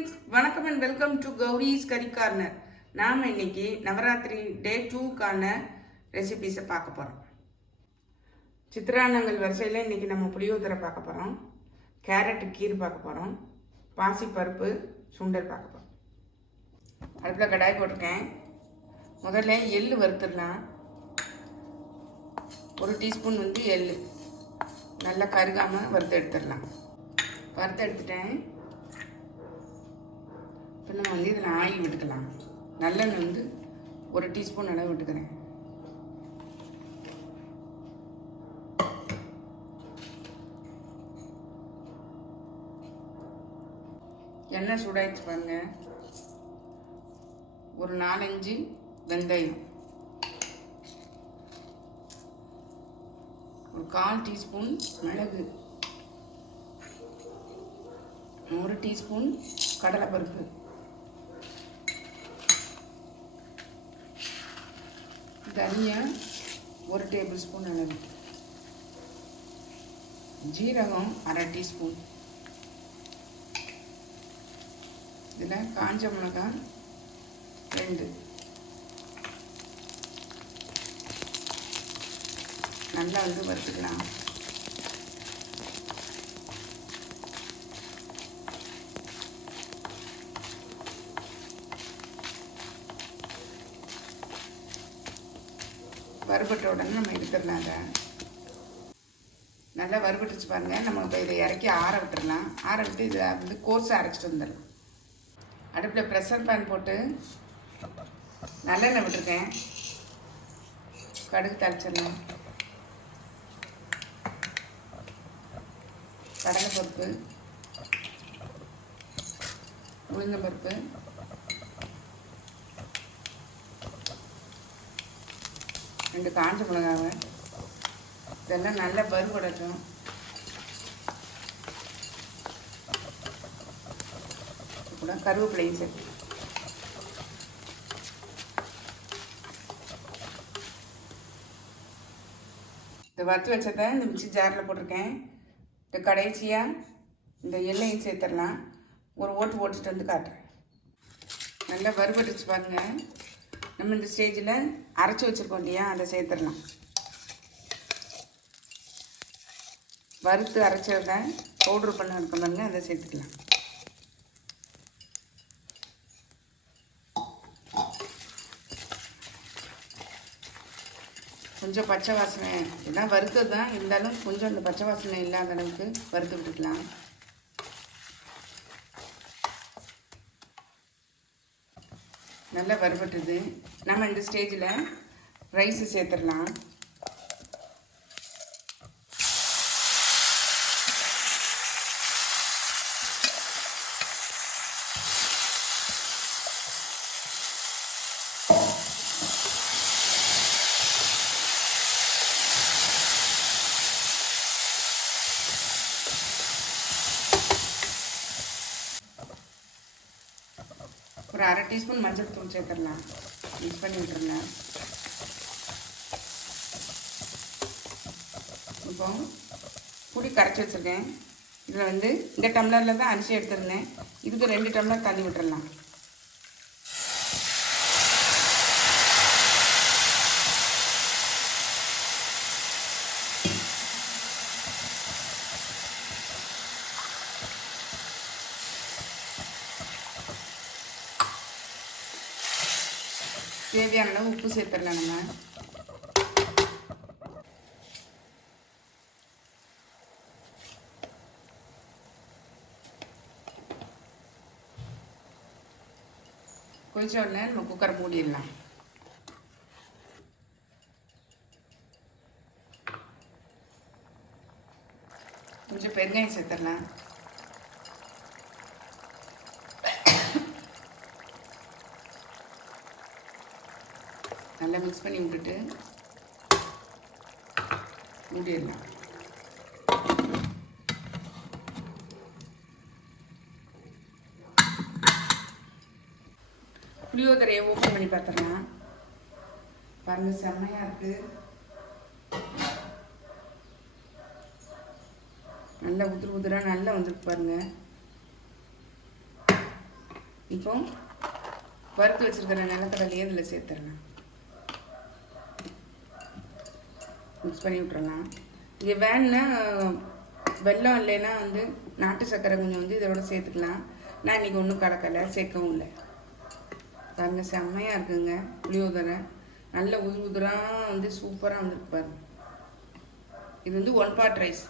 Friends, வணக்கம் and welcome to Gowri's curry corner. நாம் இன்னைக்கு நவராத்திரி டே 2க்கான ரெசிபீஸை பார்க்க போகிறோம். சித்திரானங்கள் வரிசையில் இன்னைக்கு நம்ம புளியோதரை பார்க்க போகிறோம், கேரட் கீர் பார்க்க போகிறோம், பாசிப்பருப்பு சுண்டல் பார்க்க போகிறோம். அடுப்பில் கடாய் போட்டிருக்கேன். முதல்ல எள்ளு வறுத்துடலாம். 1 டீஸ்பூன் எள்ளு நல்லா கருகாமல் வறுத்து எடுத்துடலாம். வறுத்து எடுத்துட்டேன். இப்போ நம்ம இதில் ஆயில் விட்டுக்கலாம். நல்லெண்ணெய் 1 டீஸ்பூன் அளவு விட்டுக்கிறேன். எண்ணெய் சூடாயிடுச்சு பாருங்க. ஒரு 4-5 வெந்தயம், ஒரு 1/4 டீஸ்பூன் மிளகு, 1 டீஸ்பூன் கடலைப்பருப்பு, தனியா 1 டேபிள் ஸ்பூன் அளவு, ஜீரகம் 1/2 டீஸ்பூன், இதில் காஞ்ச மிளகாய் 2, நல்லா வறுத்துக்கலாம். வறுபட்ட உடனே நம்ம எடுத்துடலாம். அதை நல்லா வறுபட்டுச்சு பாருங்க. நம்ம இப்போ இதை இறக்கி ஆற விட்டுடலாம். ஆற விட்டு இதை கோர்ஸை அரைச்சிட்டு வந்துடலாம். அடுப்பில் ப்ரெஷர் பேன் போட்டு நல்லெண்ணெய் விட்டுருக்கேன். கடுகு தாளிச்சிடலாம். கடலைப்பருப்பு, உளுந்தம்பருப்பு, ரெண்டு காஞ்ச மிளகாவை இதெல்லாம் நல்லா வறுபடட்டும். கூட கருவேப்பிலையும் சேர்த்து இந்த வறுத்து வச்சதை இந்த மிக்ஸி ஜாரில் போட்டிருக்கேன். இந்த கடைசியாக இந்த எண்ணெயும் சேர்த்துடலாம். ஒரு ஓட்டு ஓட்டுட்டு காட்டுறேன். நல்லா வறுபட்டுச்சு பாருங்க. நம்ம இந்த ஸ்டேஜில் அரைச்சி வச்சுருக்கோம் இல்லையா, அதை சேர்த்துடலாம். வறுத்து அரைச்சதை பவுட்ரு பண்ண இருக்க பாருங்க, அதை சேர்த்துக்கலாம். கொஞ்சம் பச்சை வாசனை எல்லாம் வறுத்தது தான் இருந்தாலும் கொஞ்சம் அந்த பச்சை வாசனை இல்லாத அளவுக்கு வறுத்து விட்டுக்கலாம். நல்லா வறுபட்டுது. நம்ம இந்த ஸ்டேஜில் ரைஸு சேர்த்துடலாம். ஒரு 1/2 டீஸ்பூன் மஞ்சள் தூள் சேர்த்துடலாம். மிக்ஸ் பண்ணி விட்டுருங்க. இப்போ புளி கரைச்சி வச்சுருக்கேன். இதில் இந்த டம்ளரில் தான் அரிசி எடுத்துருந்தேன். இதுக்கு 2 டம்ளர் தண்ணி விட்டுடலாம். தேவையான அளவு உப்பு சேர்த்துடலாம். நம்ம கொஞ்ச உடனே நம்ம குக்கரை மூடிடலாம். கொஞ்சம் பெருங்காயம் சேர்த்துடலாம். நல்லா மிக்ஸ் பண்ணி விட்டுட்டு மூடிடலாம். புளியோதரையை ஓப்பன் பண்ணி பார்த்துடலாம். பாருங்க, செம்மையாக இருக்குது. நல்லா உதிராக நல்லா வந்துருக்கு பாருங்க. இப்போ வறுத்து வச்சுருக்கிற நிலக்கடலையே இதில் சேர்த்துடலாம். மிக்ஸ் பண்ணி விட்டுறலாம். இங்கே வேணுன்னா வெல்லம் இல்லைன்னா வந்து நாட்டு சர்க்கரை கொஞ்சம் வந்து இதோட சேர்த்துக்கலாம். நான் இன்றைக்கி ஒன்றும் கலக்கலை, சேர்க்கவும் இல்லை. பாருங்க செம்மையாக இருக்குங்க புளியோதரை. நல்ல உதிராக வந்து சூப்பராக வந்துருக்கு பாருங்க. இது வந்து 1 part ரைஸ்.